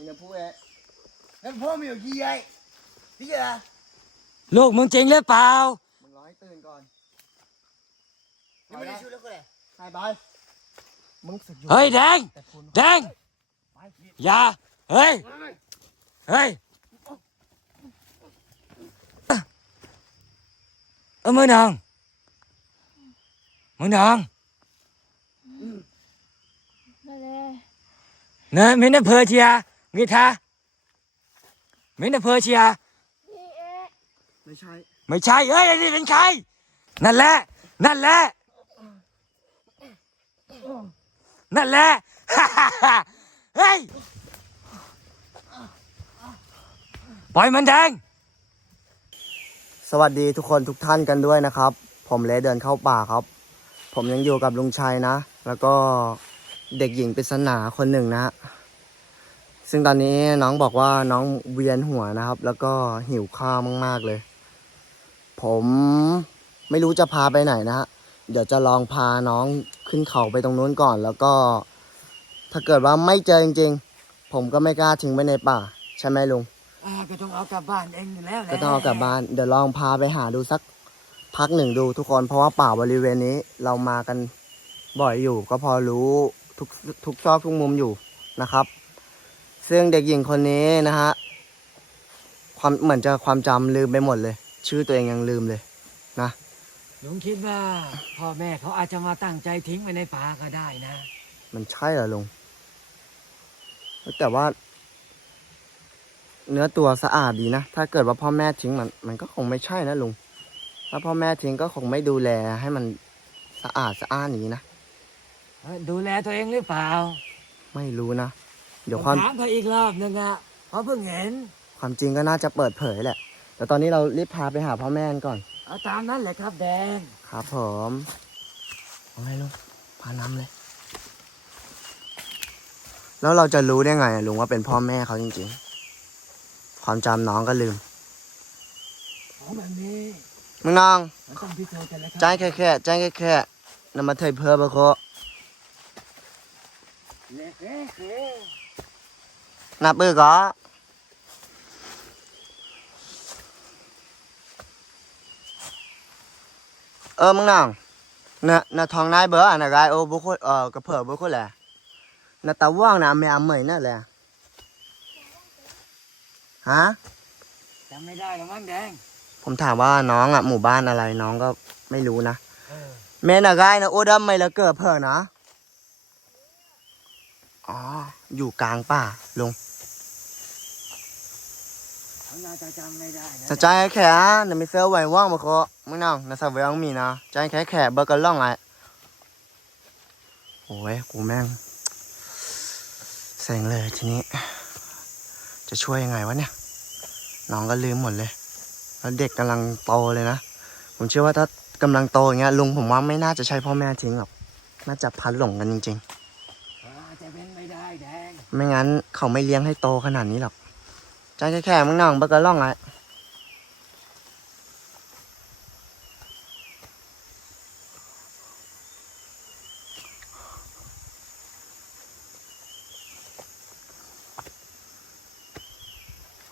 你的铺哎，那พ่อมีอยู่ยี่ไอ้พี่อะ ลูกมึงจริงหรือเปล่า มึงรอให้ตื่นก่อน 你们去了过来。 ใช่ไปมึงสึกอยู่ เฮ้ยแดง แต่คุณ แดง อย่า เฮ้ย เฮ้ย เออมือนางมือนาง นั่นแหละ เนอะมินเพอเชีย งิทามินเพอเชียนี่เอ๊ะไม่ใช่ ไม่ใช่เฮ้ยไอ้นี่เป็นใคร นั่นแหละ นั่นแหละ นั่นแหละ เฮ้ย ปล่อยมันแดง สวัสดีทุกคนทุกท่านกันด้วยนะครับ ผมเลเดินเข้าป่าครับ ผมยังอยู่กับลุงชัยนะ แล้วก็เด็กหญิงปริศนาคนหนึ่งนะฮะ ซึ่งตอนนี้น้องบอกว่าน้องเวียนหัวนะครับ แล้วก็หิวข้าวมาก ๆเลย ผมไม่รู้จะพาไปไหนนะฮะเดี๋ยวจะลองพาน้องขึ้นเขาไปตรงนู้นก่อน แล้วก็ ถ้าเกิดว่าไม่เจอจริงๆ ผมก็ไม่กล้าทิ้งไว้ในป่า ใช่ไหมลุงอ่าก็ต้องเอากลับบ้านเองอยู่แล้วแหละก็ต้องเอากลับบ้าน เดี๋ยวลองพาไปหาดูสักพักหนึ่งดูทุกคน เพราะว่าป่าบริเวณนี้เรามากันบ่อยอยู่ ก็พอรู้ทุกทุกซอกทุกมุมอยู่นะครับ ซึ่งเด็กหญิงคนนี้นะฮะความเหมือนจะความจำลืมไปหมดเลย ชื่อตัวเองยังลืมเลยนะ ลุงคิดว่าพ่อแม่เขาอาจจะมาตั้งใจทิ้งไว้ในป่าก็ได้นะ มันใช่เหรอลุงแต่ว่า เนื้อตัวสะอาดดีนะ ถ้าเกิดว่าพ่อแม่ทิ้งมัน มันก็คงไม่ใช่นะลุง ถ้าพ่อแม่ทิ้งก็คงไม่ดูแลให้มันสะอาดสะอ้านอย่างนี้นะ เอ้ยดูแลตัวเองหรือเปล่า ไม่รู้นะ เดี๋ยวความถามเขาอีกรอบหนึงอะเพราะเพิ่งเห็น ความจริงก็น่าจะเปิดเผยแหละ แต่ตอนนี้เรารีบพาไปหาพ่อแม่กันก่อน เอาตามนั้นแหละครับแดง ครับผมเอาไงลุงพานำเลย แล้วเราจะรู้ได้ไงอะลุงว่าเป็นพ่อแม่เขาจริงๆ ความจำน้องก็ลืมของแบบนี้มึงน้องมันต้องพิสูจน์กันแล้วครัใจแค่แค่ใจแค่แค่นำมาเทยเพื่อบะโค เล็กเอ๊ะเอ๊ะ นับมือก็เออมึงน้องน่ะน่ะทองนายเบอร์อะนะกายโอ้บุคคลเออกระเพื่อบุคคลแหละน่ะตาว่างนะไม่อำเหมยนั่นแหละฮะจำไม่ได้หรอกมั้งแดง ผมถามว่าน้องอะหมู่บ้านอะไรน้องก็ไม่รู้นะเออแม่น่ะกายนะโอ้ดำไม่ละเกิดเพื่อนะอ๋ออยู่กลางป่าลุงเขาน่า จะจำไม่ได้นะจะใจแค่น่ะมีเซลไว้ว่างมาโคมึงน้องน่ะสาวยังมีนะใจแค่แค่เบอร์กันล่องไงโอ้ยกูแม่งเซ็งเลยทีนี้ จะช่วยยังไงวะเนี่ย น้องก็ลืมหมดเลย แล้วเด็กกำลังโตเลยนะ ผมเชื่อว่าถ้ากำลังโตอย่างเงี้ยลุงผมว่าไม่น่าจะใช่พ่อแม่ทิ้งหรอกน่าจะพัดหลงกันจริงอาจจะเป็นไม่ได้แดงๆไม่งั้นเขาไม่เลี้ยงให้โตขนาดนี้หรอก ใจแค่แค่มึงน้องเบอร์กันล่องไงโ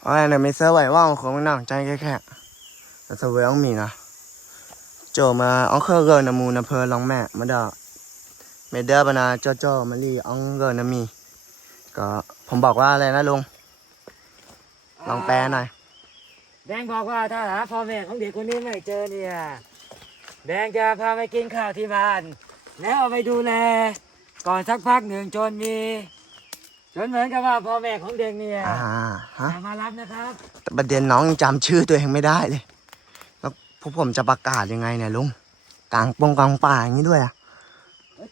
อ้ยเนี่ยมีเสื้อไหวว่างของมึงน้องใจแค่แค่แต่เสื้อต้องมีนะโจมาอังเคอร์เกินนะมูนะเพอลองแม่มาดาเมเดอร์ปนะโจโจมาลีอังเกินนะมี ก็ผมบอกว่าอะไรนะลุง ลองแปลหน่อย แดงบอกว่าถ้าหาพ่อแม่ของเด็กคนนี้ไม่เจอเนี่ย แดงจะพาไปกินข้าวที่บ้าน แล้วเอาไปดูแล ก่อนสักพักหนึ่งจนมี จนเหมือนกับว่าพ่อแม่ของเด็กเนี่ยอ่าฮะ จะมารับนะครับ แต่ประเด็นน้องยังจำชื่อตัวเองไม่ได้เลย แล้วพวกผมจะประกาศยังไงเนี่ยลุง กลางปงกลางป่าอย่างนี้ด้วยอะ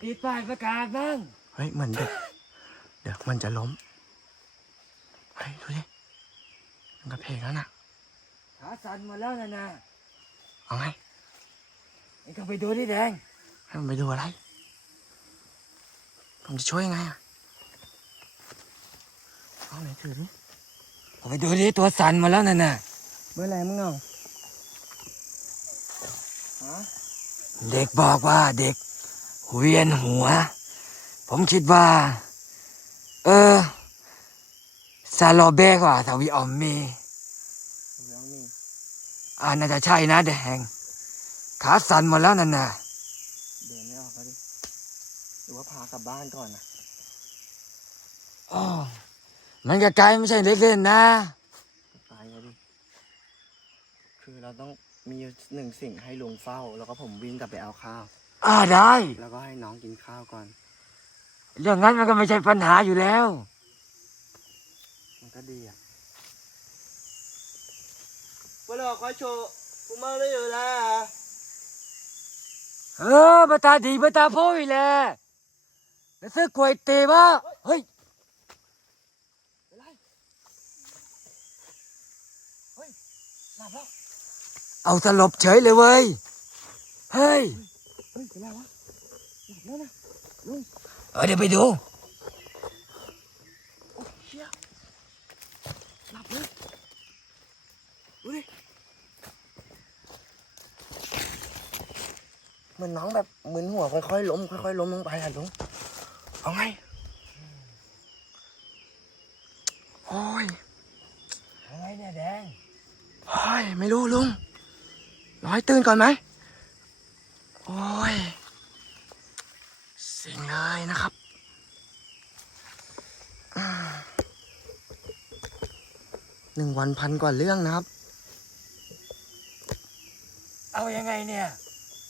ติดป้ายประกาศบ้าง เฮ้ยเหมือนเด็ก เดี๋ยวมันจะล้ม เฮ้ยดูดิมัน กระเพกแล้วน่ะขาสั่นหมดแล้วนะนะเอาไงนี่ก็ไปดูที่แดงให้มันไปดูอะไร ผมจะช่วยยังไงอะเอาไหนถือดิก็ไปดูที่ตัวสั่นหมาแล้วนะน่ะเมื่อไรมึงเอาฮะเด็กบอกว่าเด็กเวียนหัว ผมคิดว่า เออ ซาโลเบกว่าสาวีออมมียังมีอ่าน่าจะใช่นะแดง ขาสั่นหมดแล้วนั่นน่ะเดินไม่ออกแล้วดิ หรือว่าพากลับบ้านก่อนนะอ๋อมันก็ไกลไม่ใช่เล็กๆนะตายแล้วดิ คือเราต้องมีอยู่หนึ่งสิ่งให้ลุงเฝ้า แล้วก็ผมวิ่งกลับไปเอาข้าว อ่าได้ แล้วก็ให้น้องกินข้าวก่อน เรื่องนั้นมันก็ไม่ใช่ปัญหาอยู่แล้วมัน ก็ดีอะว่าเราขอโชว์กูมาเลยอยู่นะเออมาตาดีมาตาโพยแหละแล้วซื้อกล้วยเตะมาเฮ้ยหลับแล้วเอาสลบเฉยเลยเว้ย เฮ้ย เฮ้ยเป็นไรวะหลับแล้วนะเออเดี๋ยวไปดู โอ้เชี่ยหลับเลยดูดิ เหมือนน้องแบบมึนหัวค่อยๆล้มค่อยๆล้มลงไปอะลุงเอาไงโอ้ยอะไรเนี่ยแดงโอ้ยไม่รู้ลุงรอให้ตื่นก่อนไหมโอ้ยเสิงเลยนะครับอ่าหนึ่งวันพันกว่าเรื่องนะครับ เอายังไงเนี่ย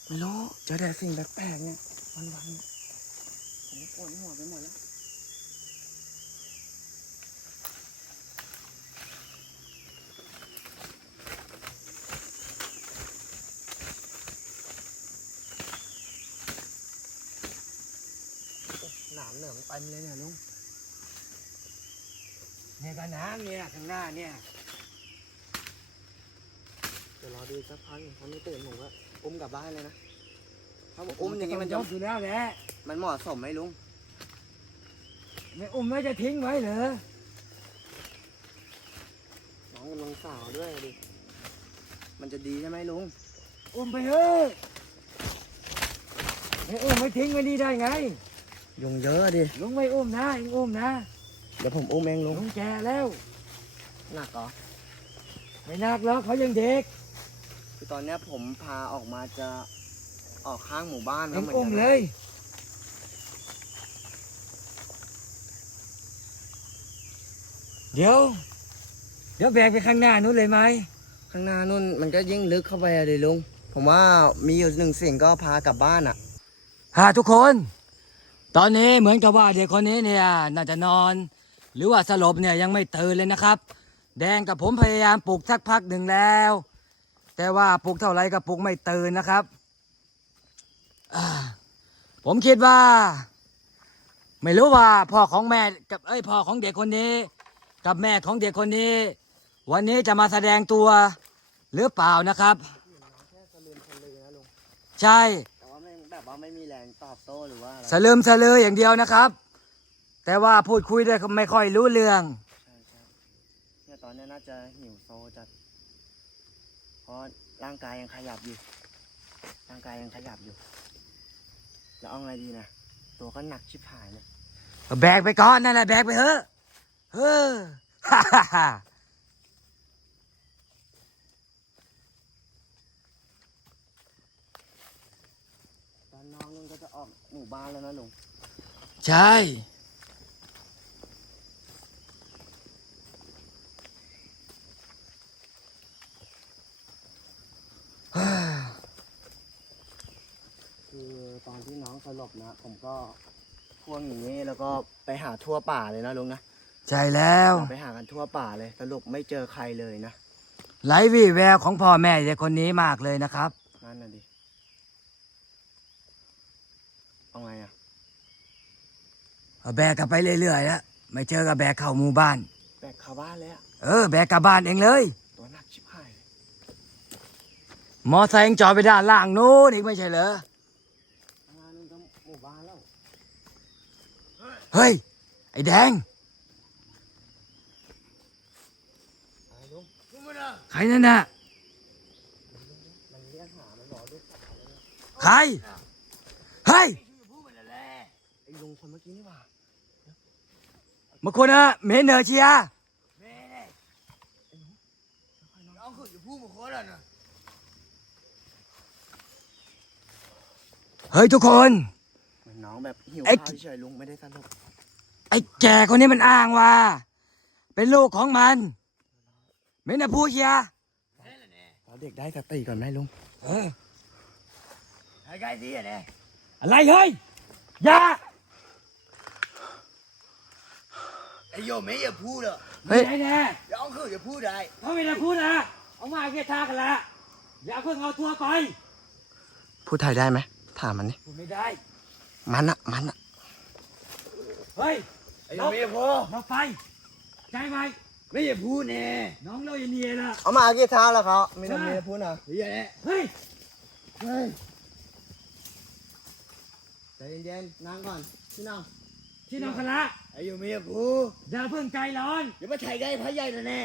ไม่รู้ เจอแต่สิ่งแปลกๆเนี่ยวันวันๆผมปวดหัวไปหมดแล้วหนามเหนืองเต็มเลยเนี่ยลุงเนี่ยก็น้ำเนี่ยข้างหน้าเนี่ยเดี๋ยวรอดูสักพักหนึ่งถ้าไม่ตื่นผมก็อุ้มกลับบ้านเลยนะถ้าผมอุ้มอย่างนี้มันจะยกอยู่แล้วแหละมันเหมาะสมไหมลุงไม่อุ้มไม่จะทิ้งไว้เหรอน้องกำลังสาวด้วยดิมันจะดีใช่ไหมลุงอุ้มไปเถอะไม่อุ้มไม่ทิ้งไว้นี่ได้ไงยุงเยอะดิลุงไม่อุ้มนะเองอุ้มนะเดี๋ยวผมอุ้มเองลุงลุงแก่แล้วหนักเหรอไม่นักหรอกเขายังเด็ก คือตอนเนี้ยผมพาออกมาจะออกข้างหมู่บ้านเอแล้วงเหมือนอุ้มกันเลนะย เดี๋ยว เดี๋ยวแบกไปข้างหน้านู้นเลยไหมข้างหน้านู่นมันก็ยิ่งลึกเข้าไปอะดิลุง ผมว่ามีอยู่หนึ่งสิ่งก็พากลับบ้านอะ ฮะทุกคน ตอนนี้เหมือนกับว่าเด็กคนนี้เนี่ยน่าจะนอน หรือว่าสลบเนี่ยยังไม่ตื่นเลยนะครับ แดงกับผมพยายามปลุกสักพักหนึ่งแล้ว แต่ว่าปลุกเท่าไรก็ปลุกไม่ตื่นนะครับอ่าผมคิดว่า ไม่รู้ว่าพ่อของแม่กับเอ้ยพ่อของเด็กคนนี้ กับแม่ของเด็กคนนี้ วันนี้จะมาแสดงตัวหรือเปล่านะครับ ใช่แต่ว่าไม่แบบว่าไม่มีแรงตอบโต้หรือว่าอะไรสลืมสลืออย่างเดียวนะครับ แต่ว่าพูดคุยได้ไม่ค่อยรู้เรื่องใช่ใช่เนี่ยตอนเนี้ยน่าจะหิวโซจัด เพราะร่างกายยังขยับอยู่ ร่างกายยังขยับอยู่ แล้วเอาไงดีนะ ตัวก็หนักชิบหายเลยแบกไปก่อนนั่นแหละแบกไปเถอะเออฮ่าฮ่าฮ่าตอนน้องลุงก็จะออกหมู่บ้านแล้วนะลุงใช่ คือตอนที่น้องสลบนะ ผมก็พ่วงอย่างนี้แล้วก็ไปหาทั่วป่าเลยนะลุงนะใช่แล้วเราไปหากันทั่วป่าเลยสรุปไม่เจอใครเลยนะไหลวี่แววของพ่อแม่เด็กคนนี้มากเลยนะครับนั่นน่ะดิเอาไงอะเอาแบกกลับไปเรื่อยๆแล้วไม่เจอกับแบกเข้าหมู่บ้าน แบกเข้าบ้านเลยอะเออ แบกกลับบ้านเองเลย มอไซค์จอดไปด้านล่างนู้นอีกไม่ใช่เหรอเฮ้ย ไอ้แดงใครนั่นน่ะ มัรใคร เฮ้ยไอ้ลุงคนเมื่อกี้นี่ว่ามาคนนะเมนเนอร์เชียร์ น้องขึ้นอยู่พูดมาคตรแนะ เฮ้ยทุกคน เหมือนน้องแบบหิวไอ้ ข้าวเฉยๆลุงไม่ได้สนุกไอ้แก่คนนี้มันอ้างว่า เป็นลูกของมัน ไม่นะพูดเชียเราเด็กได้สติก่อนไหมลุงเออไอ้ไก่ดีอะเนี่ยอะไรเฮ้ยอย่าไอ้โยมไม่อย่าพูดเหรอเฮ้ย ไม่ได้แน่อย่าเอาคืออย่าพูดได้เขาไม่ได้พูดนะเอามาเกียร์ทากันละอย่าเอาเพิ่งเอาตัวไป พูดไทยได้ไหม ถามมันนี่พูดไม่ได้ มันอะมันอะเฮ้ยไอ้โยมไม่อย่าพูดเราไปใจไหมไม่อย่าพูดแน่น้องเราอย่าเนียนะเอามากี่เท้าแล้วเขามีน้ำมีพูดนะเฮ้ยเนี่ยเฮ้ยเฮ้ยใจเย็นๆนั่งก่อนพี่น้องที่น้องคณะไอ้โยมไม่อย่าพูดอย่าเพิ่งใจร้อนอย่ามาถ่ายไก่พระใหญ่แล้วแน่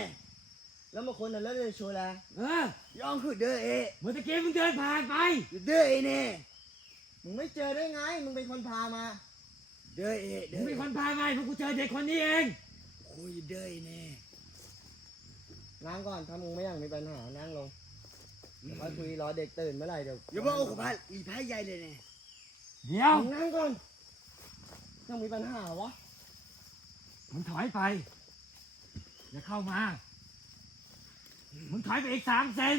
แล้วมาคนน่ะเลิกเลยชัวร์แล้วเอออย่าเอาคือเด้อเอะเมื่อตะกี้มึงเดินผ่านไปอย่าเด้อเอะแน่ มึงไม่เจอได้ไง มึงเป็นคนพามา เด้อเอะมึเด้งอเป็นคนพามาเพราะกูเจอเด็กคนนี้เองโอ้ยเด้อเอะแน่นั่งก่อนถ้ามึงไม่อยากมีปัญหานั่งลงเดี๋ยวค่อยคุยรอเด็กตื่นเมื่อไหร่เดี๋ยวอย่ามาเอากับพระอีพระใหญ่เลยแน่เดี๋ยวมึงนั่งก่อนต้องมีปัญหาวะมึงถอยไป อย่าเข้ามา มึงถอยไปอีกสามเซน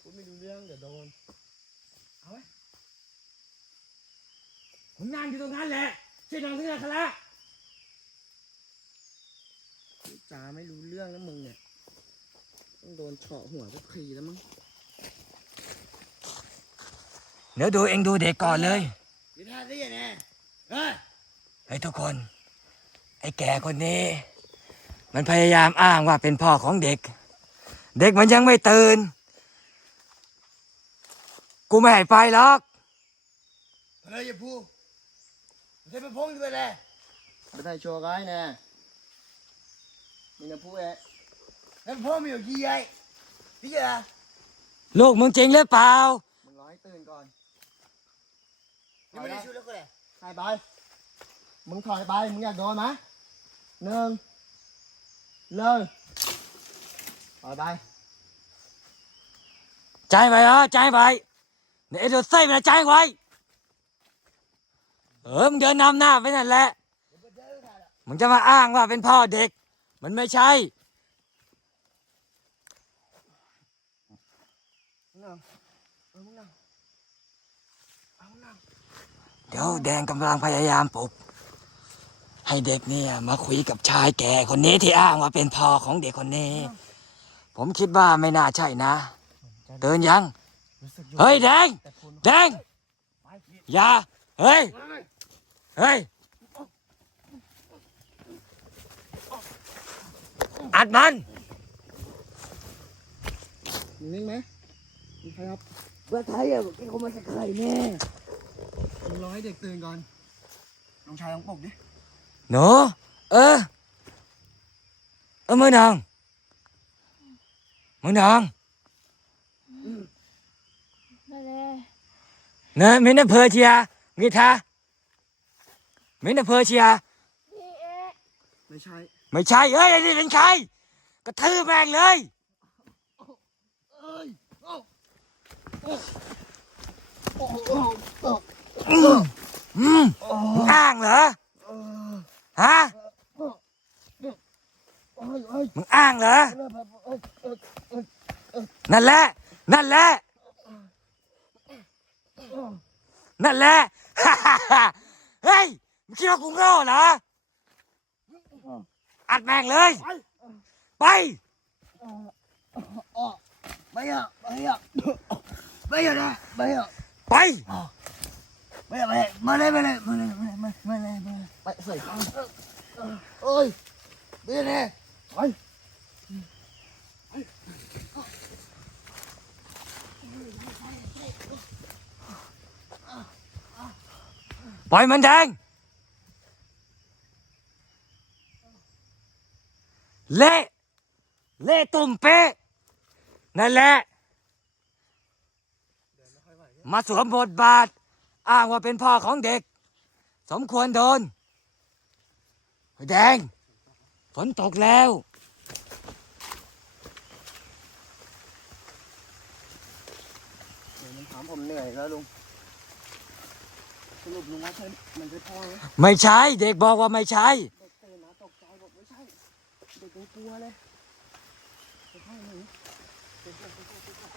พูดไม่รู้ เรื่องเดี๋ยวโดนมึงนั่งอยู่ตรงนั้นแหละช่วยน้องที่นาคละพูดจาไม่รู้เรื่องนะมึงเนี่ยต้องโดนเฉาะหัวทุกทีแล้วมั้งเดี๋ยวดูเองดูเด็กก่อนเลยอย่าท่าสิแน่เฮ้ยเฮ้ยทุกคน ไอ้แก่คนนี้ มันพยายามอ้างว่าเป็นพ่อของเด็ก เด็กมันยังไม่ตื่น กูไม่ให้ไปหรอกอะไรอย่าพูดไม่ใช่เป็นพงด้วยแน่ไม่ได้โชว์ร้ายแน่มีน้ำพูเอะแล้วพ่อมีอยู่กี่ใหญ่พี่จ๋าลูกมึงจริงหรือเปล่า มึงรอให้ตื่นก่อนยังไม่ได้ช่วยแล้วก็เลยถอยไป มึงถอยไป มึงอยากโดนไหมหนึ่งเลยถอยไปใจไปเหรอใจไป เดี๋ยวเดี๋ยวไส้มันใจไว้ เออมึงเดินนำหน้าไปนั่นแหละมึงจะมาอ้างว่าเป็นพ่อเด็ก มันไม่ใช่มึงนั่งเออมึงนั่งเอามึงนั่งเดี๋ยวแดงกำลังพยายามปลุกให้เด็กเนี่ยมาคุยกับชายแก่คนนี้ที่อ้างว่าเป็นพ่อของเด็กคนนี้ ผมคิดว่าไม่น่าใช่นะเดินยัง รู้สึกอยู่เฮ้ยแดง แต่คุณแดงอย่า เฮ้ย เฮ้ย อัดมันมึงนิ่งไหมมีใครครับเพื่อไทยอะกินเขามาสักไข่แน่มึงรอให้เด็กตื่นก่อนลองชายลองปลุกดิ หนูเออเออมือนองมือนอง นั่นแหละ เนอะมินเพอเชียงิทามินเพอเชียพี่เอะไม่ใช่ ไม่ใช่เฮ้ยไอ้นี่เป็นใครกระทืบแม่งเลยอืมมึงอ้างเหรอฮะมึงอ้างเหรอนั่นแหละนั่นแหละ นั่นแหละ เฮ้ยมึงคิดว่ากูโง่เหรอ อัดแม่งเลย ไป ไม่อะไม่อะไม่อะนะไม่อะไป ไม่อะไม่มาเลยมาเลยมาเลยมาเลยมาเลยมาเลยไปใส่ข้างเอ้ยดีแน่ไป ปล่อยมันแดง เละเละตุ่มเป๊ะนั่นแหละ มาสวมบทบาท อ้างว่าเป็นพ่อของเด็ก สมควรโดน แดง ฝนตกแล้วเดี๋ยวมันถามผมเหนื่อยแล้วลุง รุปลุงว่าใช่มันใช่พ่อไหมไม่ใช่ เด็กบอกว่าไม่ใช่ เด็กตื่นนะตกใจบอกไม่ใช่ เด็กยังกลัวเลยไปเข้าหนีไปเข้าไปเข้าไปเข้า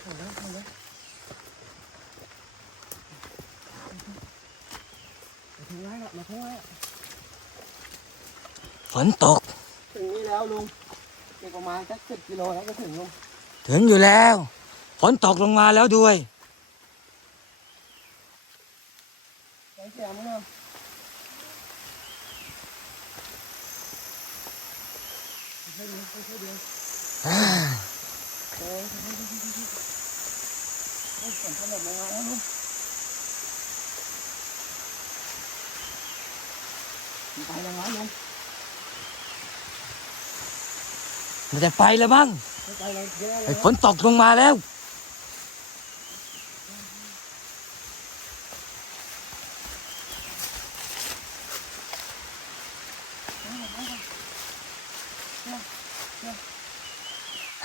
เข้าแล้วเข้าแล้วมาถึงแล้วมาถึงแล้วฝนตก ถึงนี่แล้วลุงอีกประมาณสักสิบกิโลแล้วก็ถึงลุง ถึงอยู่แล้ว ฝนตกลงมาแล้วด้วย ใช้เสียงมั้งเนาะค่อยๆเดินค่อยๆเดินเออค่อยๆค่อยๆค่อยๆค่อยๆฝนถล่มลงมาแล้วลุงมันไปแล้วนะลุง มันจะไปแล้วมั้งไม่ไปแล้วเยอะไอ้แล้วฝนตกลงมาแล้ว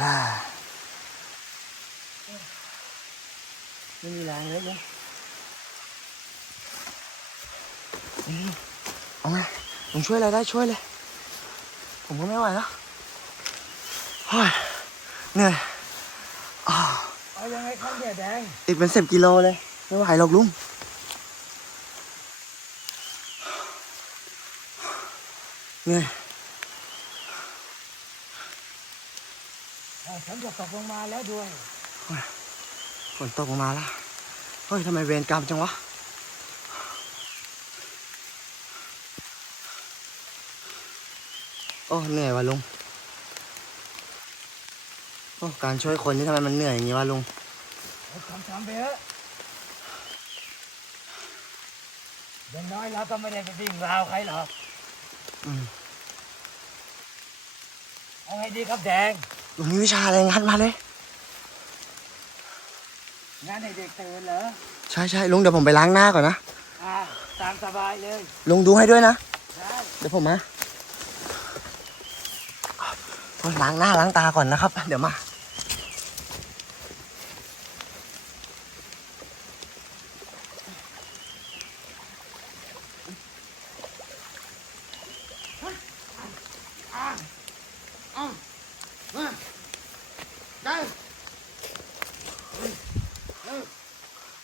อ่าไม่มีแรงเลยลุงเอาไงลุงช่วยอะไรได้ช่วยเลย ผมก็ไม่ไหวแล้ว เฮ้ยเหนื่อยเอายังไงครับเนี่ยแดงอีกเป็นสิบกิโลเลย ไม่ไหวหรอกลุงเหนื่อยฝนจะตกลงมาแล้วด้วยฝนตกลงมาแล้วเฮ้ยทำไมเวรกรรมจังวะ โอ้เหนื่อยว่ะลุง โอ้การช่วยคนนี่ทำไมมันเหนื่อยอย่างนี้วะลุงทำทำไปเถอะอย่างน้อยเราก็ไม่ได้ไปวิ่งราวใครหรอกอืมเอาไงดีครับแดงลุงมีวิชาอะไรงัดมาเลย งานให้เด็กตื่นเหรอ ใช่ใช่ลุงเดี๋ยวผมไปล้างหน้าก่อนนะ อ่า ตามสบายเลย ลุงดูให้ด้วยนะได้เดี๋ยวผมมาล้างหน้าล้างตาก่อนนะครับ เดี๋ยวมา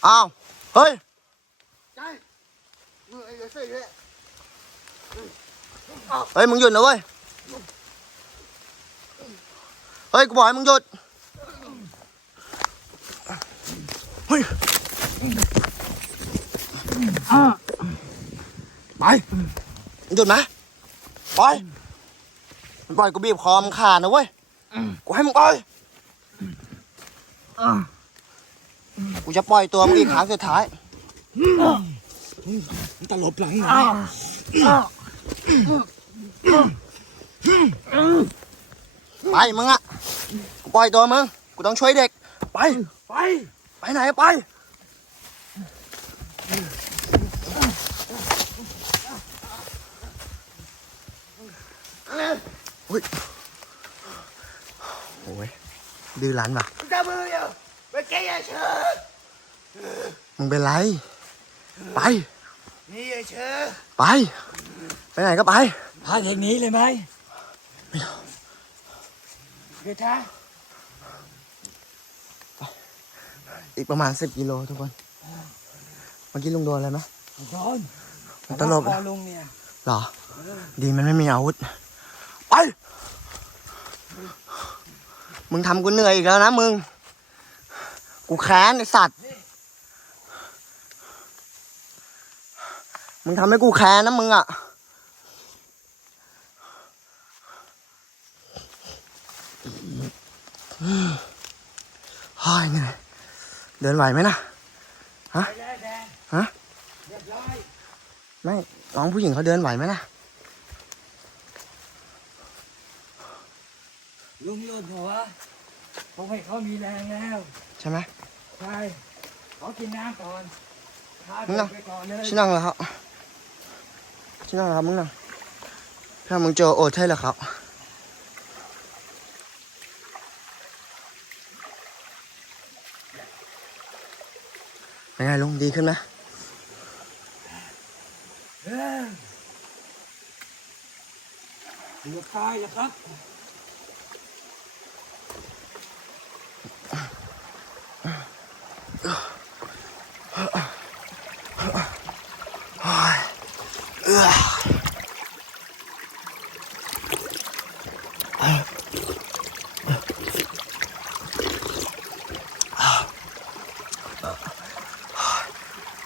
อ้าว เฮ้ยเฮ้ย มึงหยุดนะเว้ย เฮ้ย กูบอกให้มึงหยุด เฮ้ยไปมึงหยุดไหมไปมึงปล่อยกูบีบคอมึงขาดนะเว้ย กูให้มึงปล่อย กูจะปล่อยตัวมึงอีกครั้งสุดท้ายตลบหลังหนไปมึงอะกูปล่อยตัวมึง กูต้องช่วยเด็ก ไป ไป ไปไหนไปอุ้ยโอ้ยดื้อรั้นว่ะจับมืออยู่ไปแกอย่าเชื่อ มึงเป็นไร ไป นี่อย่าเชื่อไป ไปไหนก็ไป พาเด็กหนีเลยไหมเดี๋ยวท้าอีกประมาณสิบกิโลทุกคน เมื่อกี้ลุงโดนอะไรไหมโดนมันตลบคอนะลุงเนี่ยเหรอ ดีมันไม่มีอาวุธ ไป มึงทำกูเหนื่อยอีกแล้วนะมึง กูแค้นไอสัตว์ มึงทำให้กูแค้นนะมึงอะเฮ้ยเหนื่อยเดินไหวไหมนะไปแล้วแดงฮะ ไม่น้องผู้หญิงเขาเดินไหวไหมนะลุงโยนหัวผมให้เขามีแรงแล้ว ใช่ไหมใช่ ขอกินน้ำก่อนพาเด็น่ะกไปก่อนเลย ชินั่งเลยครับ ชินั่งครับมึงนั่งถ้ามึงเจอโอดใช่เหรอครับเป็นไงลุงดีขึ้นไหมเรือบตายแล้วครับ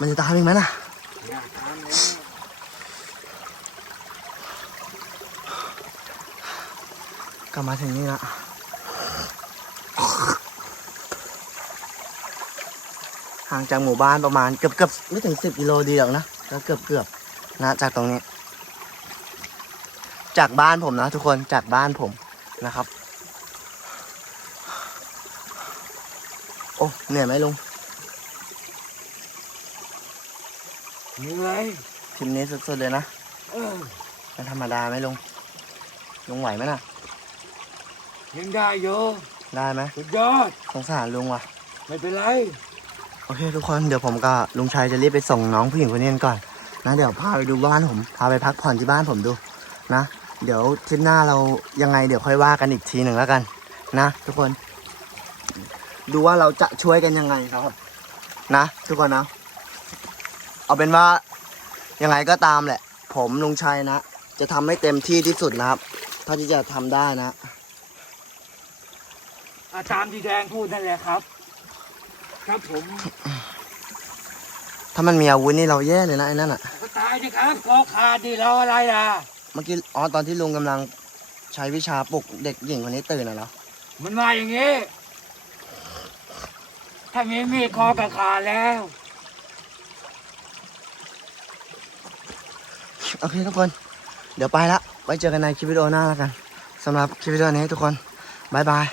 มันจะตามอีกไหมน่ะอย่าทำเลยกลับมาถึงนี่ละห่างจากหมู่บ้านประมาณเกือบเกือบไม่ถึงสิบกิโลดีหรอกนะก็เกือบเกือบนะจากตรงนี้ จากบ้านผมนะทุกคนจากบ้านผมนะครับ โอ้เหนื่อยไหมลุง เหนื่อยทีมนี้สุดๆเลยนะเออไม่ธรรมดาไหมลุง ลุงไหวไหมน่ะ ยังได้อยู่ ได้ไหมสุดยอด สงสารลุงว่ะ ไม่เป็นไร โอเคทุกคนเดี๋ยวผมกับลุงชัยจะรีบไปส่งน้องผู้หญิงคนนี้กันก่อนนะเดี๋ยวพาไปดูบ้านผมพาไปพักผ่อนที่บ้านผมดูนะ เดี๋ยวทริปหน้าเรายังไงเดี๋ยวค่อยว่ากันอีกทีหนึ่งแล้วกัน นะ ทุกคน ดูว่าเราจะช่วยกันยังไงครับ นะ ทุกคนนะ เอาเป็นว่ายังไงก็ตามแหละ ผมลุงชัยนะ จะทำให้เต็มที่ที่สุดนะครับ ถ้าที่จะทำได้นะ อาตามที่แดงพูดนั่นแหละครับ ครับผมถ้ามันมีอาวุธนี่เราแย่เลยนะไอ้นั่นอะ ก็ตายดิครับคอขาดดิเราอะไรล่ะ เมื่อกี้อ๋อตอนที่ลุงกำลังใช้วิชาปลุกเด็กหญิงคนนี้ตื่นน่ะเหรอมันมาอย่างนี้ ถ้ามีมีดคอกับขาดแล้ว โอเคทุกคน เดี๋ยวไปละไว้เจอกันในคลิปวิดีโอหน้าแล้วกันสำหรับคลิปวิดีโอนี้ทุกคนบายบาย